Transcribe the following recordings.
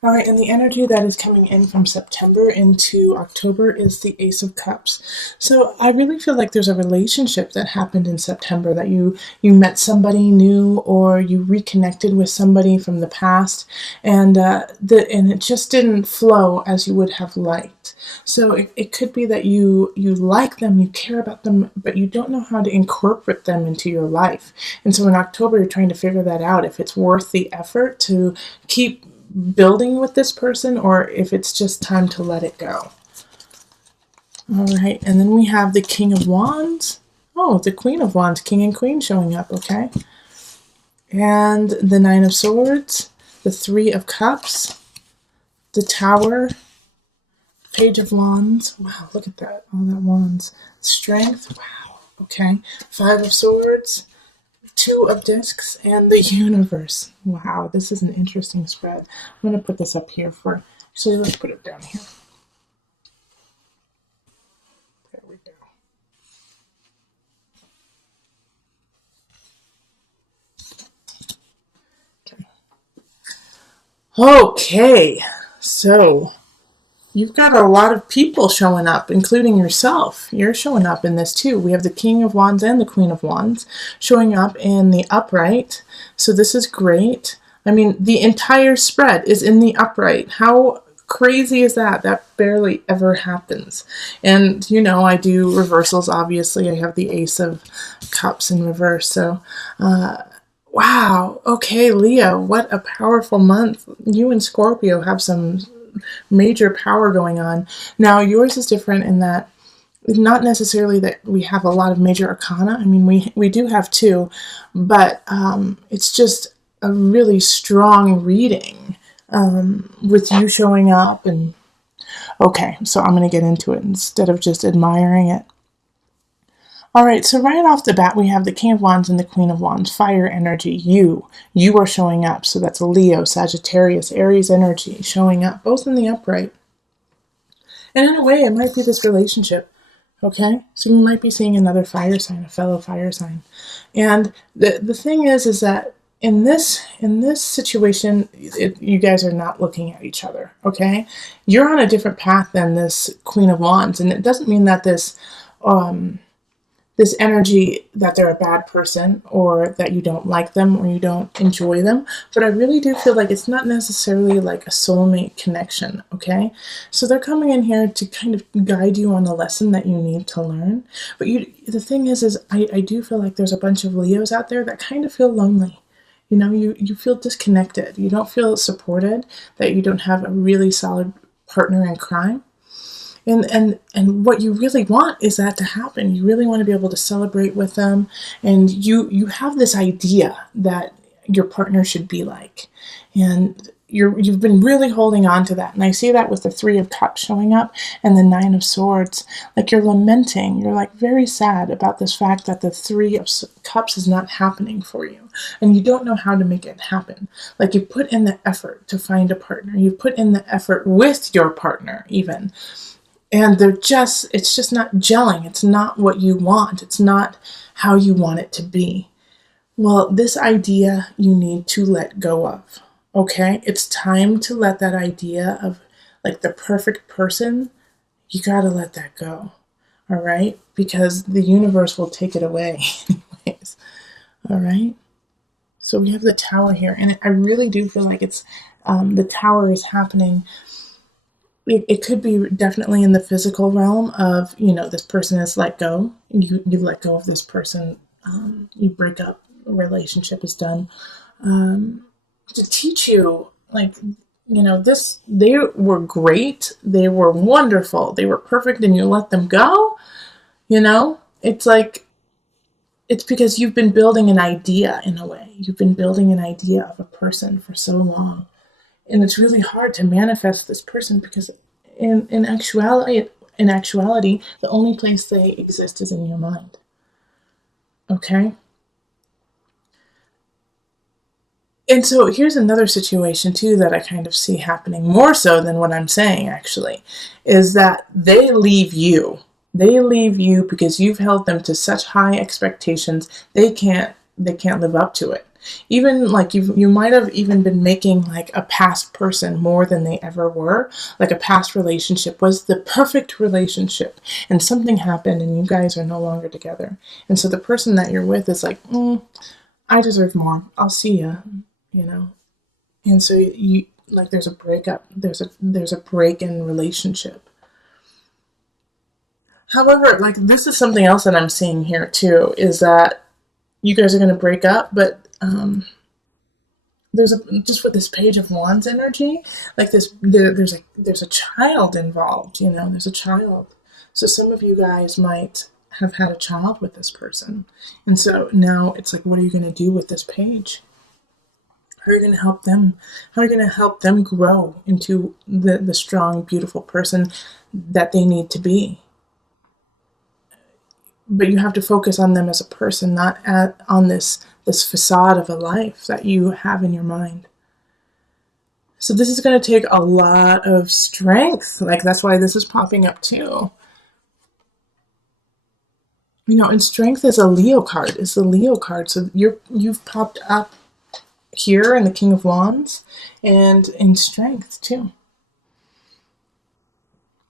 All right, and the energy that is coming in from September into October is the Ace of Cups. So I really feel like there's a relationship that happened in September, that you met somebody new, or you reconnected with somebody from the past, and and it just didn't flow as you would have liked. So it could be that you like them, you care about them, but you don't know how to incorporate them into your life. And so in October, you're trying to figure that out, if it's worth the effort to keep building with this person, or if it's just time to let it go. All right, and then we have the King of Wands. Oh, the Queen of Wands, King and Queen showing up, okay? And the Nine of Swords, the Three of Cups, the Tower, Page of Wands. Wow, look at that, all that wands. Strength, wow, okay. Five of Swords, Two of Discs, and the Universe. Wow, this is an interesting spread. I'm going to put this up here for, so let's put it down here. There we go. Okay, so you've got a lot of people showing up, including yourself. You're showing up in this too. We have the King of Wands and the Queen of Wands showing up in the upright. So this is great. I mean, the entire spread is in the upright. How crazy is that? That barely ever happens. And, you know, I do reversals, obviously. I have the Ace of Cups in reverse. So, wow. Okay, Leo, what a powerful month. You and Scorpio have some major power going on. Now, yours is different in that not necessarily that we have a lot of major arcana. I mean, we do have two, but it's just a really strong reading with you showing up. And okay, so I'm going to get into it instead of just admiring it. All right, so right off the bat, we have the King of Wands and the Queen of Wands, fire energy. You are showing up. So that's Leo, Sagittarius, Aries energy showing up, both in the upright. And in a way, it might be this relationship. Okay, so you might be seeing another fire sign, a fellow fire sign. And the thing is that in this situation, you guys are not looking at each other. Okay, you're on a different path than this Queen of Wands, and it doesn't mean that this energy that they're a bad person, or that you don't like them, or you don't enjoy them. But I really do feel like it's not necessarily like a soulmate connection, okay? So they're coming in here to kind of guide you on the lesson that you need to learn. But the thing is I do feel like there's a bunch of Leos out there that kind of feel lonely. You know, you feel disconnected. You don't feel supported, that you don't have a really solid partner in crime. And what you really want is that to happen. You really want to be able to celebrate with them, and you have this idea that your partner should be like, and you've been really holding on to that. And I see that with the Three of Cups showing up and the Nine of Swords. Like you're lamenting, you're like very sad about this fact that the Three of Cups is not happening for you, and you don't know how to make it happen. Like you put in the effort to find a partner, you put in the effort with your partner even, and it's just not gelling. It's not what you want. It's not how you want it to be. Well, this idea you need to let go of, okay? It's time to let that idea of like the perfect person, you gotta let that go, all right? Because the universe will take it away anyways, all right? So we have the Tower here, and I really do feel like it's, the Tower is happening. It could be definitely in the physical realm of, you know, this person is let go. You let go of this person. You break up. A relationship is done. To teach you, like, you know, they were great. They were wonderful. They were perfect, and you let them go. You know, it's like, it's because you've been building an idea in a way. You've been building an idea of a person for so long. And it's really hard to manifest this person because in actuality, the only place they exist is in your mind. Okay? And so here's another situation too that I kind of see happening more so than what I'm saying actually, is that they leave you. They leave you because you've held them to such high expectations, they can't live up to it. Even like you might have even been making like a past person more than they ever were. Like a past relationship was the perfect relationship, and something happened, and you guys are no longer together. And so the person that you're with is like, I deserve more. I'll see ya. You know. And so you like there's a breakup. There's a break in relationship. However, like this is something else that I'm seeing here too is that you guys are going to break up, but there's a just with this page of wands energy, like there's a child involved. You know, there's a child. So some of you guys might have had a child with this person, and so now it's like, what are you going to do with this page? How are you going to help them? How are you going to help them grow into the strong, beautiful person that they need to be? But you have to focus on them as a person, not on this facade of a life that you have in your mind. So this is going to take a lot of strength. Like that's why this is popping up too. You know, and strength is a Leo card. It's the Leo card. So you've popped up here in the King of Wands and in strength too.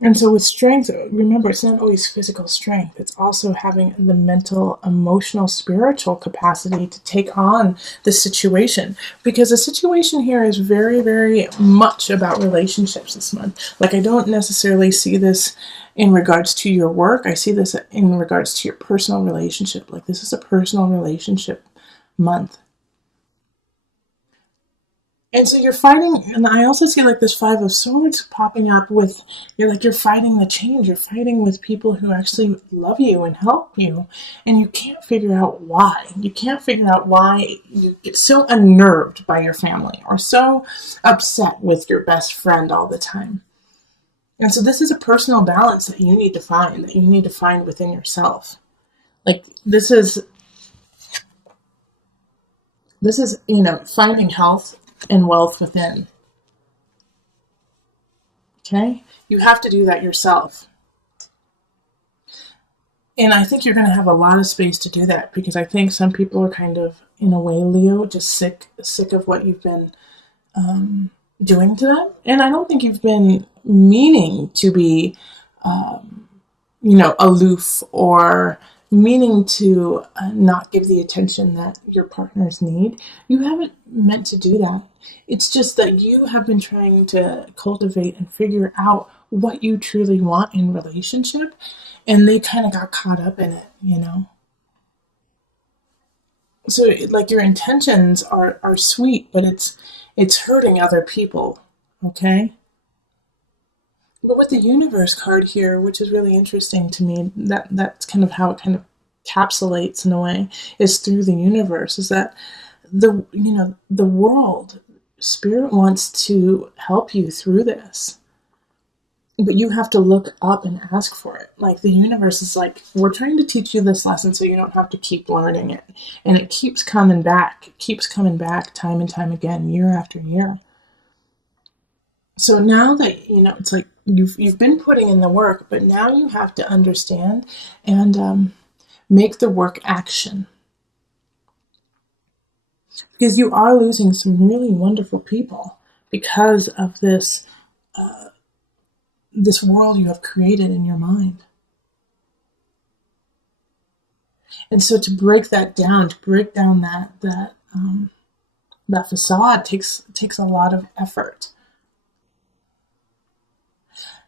And so with strength, remember, it's not always physical strength. It's also having the mental, emotional, spiritual capacity to take on the situation. Because the situation here is very, very much about relationships this month. Like I don't necessarily see this in regards to your work. I see this in regards to your personal relationship. Like this is a personal relationship month. And so you're fighting, and I also see like this Five of Swords popping up with, you're fighting the change. You're fighting with people who actually love you and help you, and you can't figure out why. You can't figure out why you get so unnerved by your family or so upset with your best friend all the time. And so this is a personal balance that you need to find, within yourself. Like this is finding health and wealth within. Okay? You have to do that yourself. And I think you're going to have a lot of space to do that because I think some people are kind of, in a way, Leo, just sick of what you've been doing to them. And I don't think you've been meaning to be, aloof or meaning to not give the attention that your partners need. You haven't meant to do that. It's just that you have been trying to cultivate and figure out what you truly want in relationship, and they kind of got caught up in it. So like your intentions are sweet, but it's hurting other people. Okay. But with the universe card here, which is really interesting to me, that's kind of how it kind of capsulates in a way, is through the universe, is that the world, spirit wants to help you through this. But you have to look up and ask for it. Like the universe is like, we're trying to teach you this lesson so you don't have to keep learning it. And it keeps coming back. It keeps coming back time and time again, year after year. So now that it's like you've been putting in the work, but now you have to understand and make the work action, because you are losing some really wonderful people because of this world you have created in your mind. And so to break that down, that facade takes a lot of effort.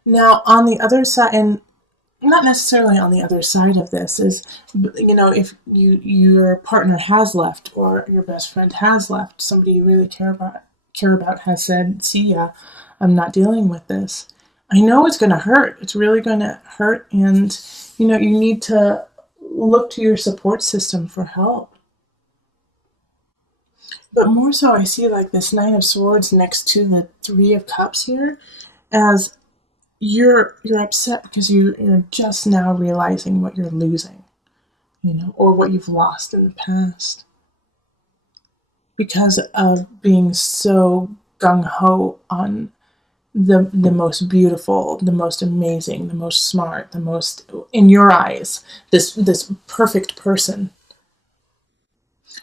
Now, on the other side, and not necessarily on the other side of this, is, if your partner has left or your best friend has left, somebody you really care about has said, see ya, I'm not dealing with this. I know it's going to hurt. It's really going to hurt. And, you need to look to your support system for help. But more so, I see like this Nine of Swords next to the Three of Cups here as you're upset because you're just now realizing what you're losing, or what you've lost in the past because of being so gung-ho on the most beautiful, the most amazing, the most smart, the most, in your eyes, this perfect person.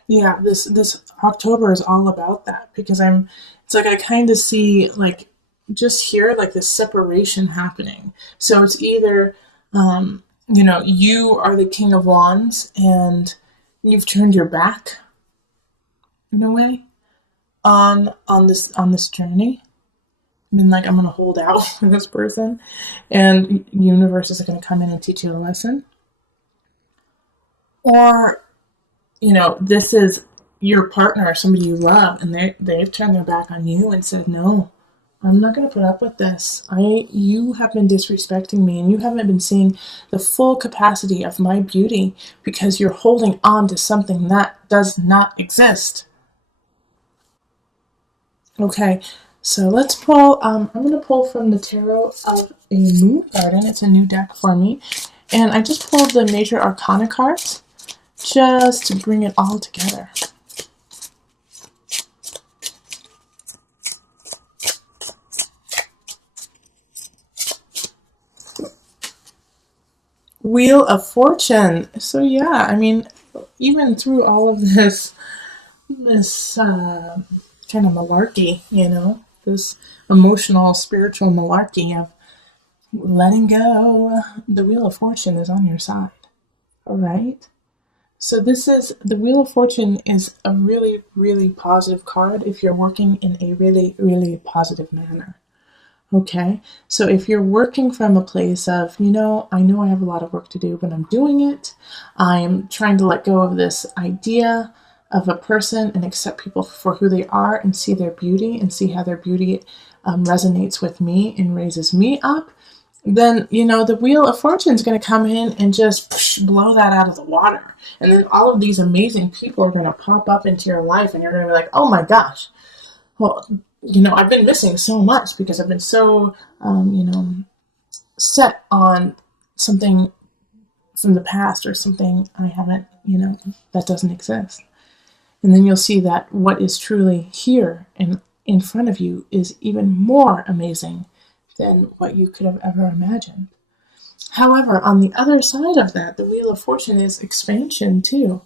Yeah, this October is all about that because it's like I kind of see like just here like this separation happening. So it's either you are the king of wands and you've turned your back in a way on this journey. I mean, like I'm gonna hold out for this person, and universe is gonna come in and teach you a lesson, or this is your partner or somebody you love, and they've turned their back on you and said, "No, I'm not going to put up with this. You have been disrespecting me, and you haven't been seeing the full capacity of my beauty because you're holding on to something that does not exist." Okay, so let's pull. I'm going to pull from the Tarot of a Moon Garden. It's a new deck for me, and I just pulled the Major Arcana cards just to bring it all together. Wheel of Fortune. So yeah, I mean, even through all of this kind of malarkey, this emotional, spiritual malarkey of letting go, the Wheel of Fortune is on your side. All right. So this is the Wheel of Fortune is a really, really positive card if you're working in a really, really positive manner. Okay, so if you're working from a place of, I know I have a lot of work to do, but I'm doing it. I'm trying to let go of this idea of a person and accept people for who they are and see their beauty and see how their beauty resonates with me and raises me up, then, the Wheel of Fortune is going to come in and just blow that out of the water. And then all of these amazing people are going to pop up into your life and you're going to be like, oh my gosh, well, I've been missing so much because I've been so, set on something from the past or something I haven't, that doesn't exist. And then you'll see that what is truly here and in front of you is even more amazing than what you could have ever imagined. However, on the other side of that, the Wheel of Fortune is expansion too.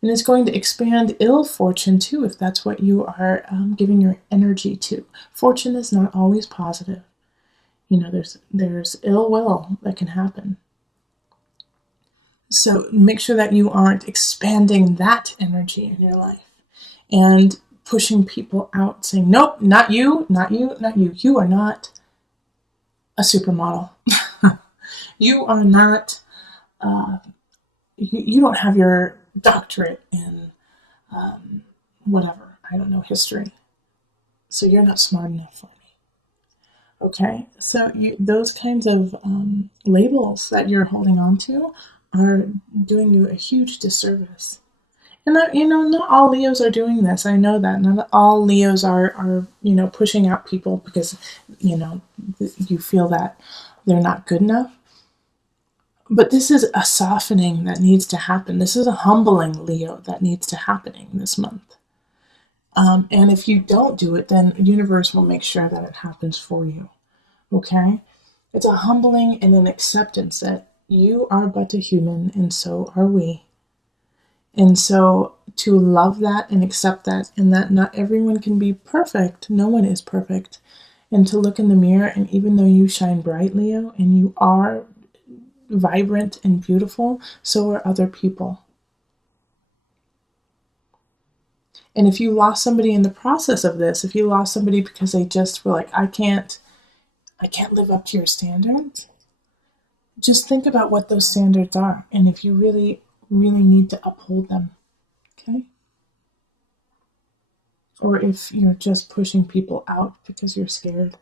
And it's going to expand ill fortune too, if that's what you are giving your energy to. Fortune is not always positive. There's ill will that can happen. So make sure that you aren't expanding that energy in your life and pushing people out, saying, nope, not you, not you, not you. You are not a supermodel. You are not, you don't have your doctorate in whatever, I don't know, history. So you're not smart enough for me. Okay, so those kinds of labels that you're holding on to are doing you a huge disservice. And not all Leos are doing this. I know that not all Leos are pushing out people because you feel that they're not good enough. But this is a softening that needs to happen. This is a humbling, Leo, that needs to happen this month. And if you don't do it, then the universe will make sure that it happens for you. Okay? It's a humbling and an acceptance that you are but a human and so are we. And so to love that and accept that, and that not everyone can be perfect, no one is perfect, and to look in the mirror, and even though you shine bright, Leo, and you are vibrant and beautiful, so are other people. And if you lost somebody in the process of this, if you lost somebody because they just were like, I can't live up to your standards, just think about what those standards are and if you really, really need to uphold them. Okay? Or if you're just pushing people out because you're scared.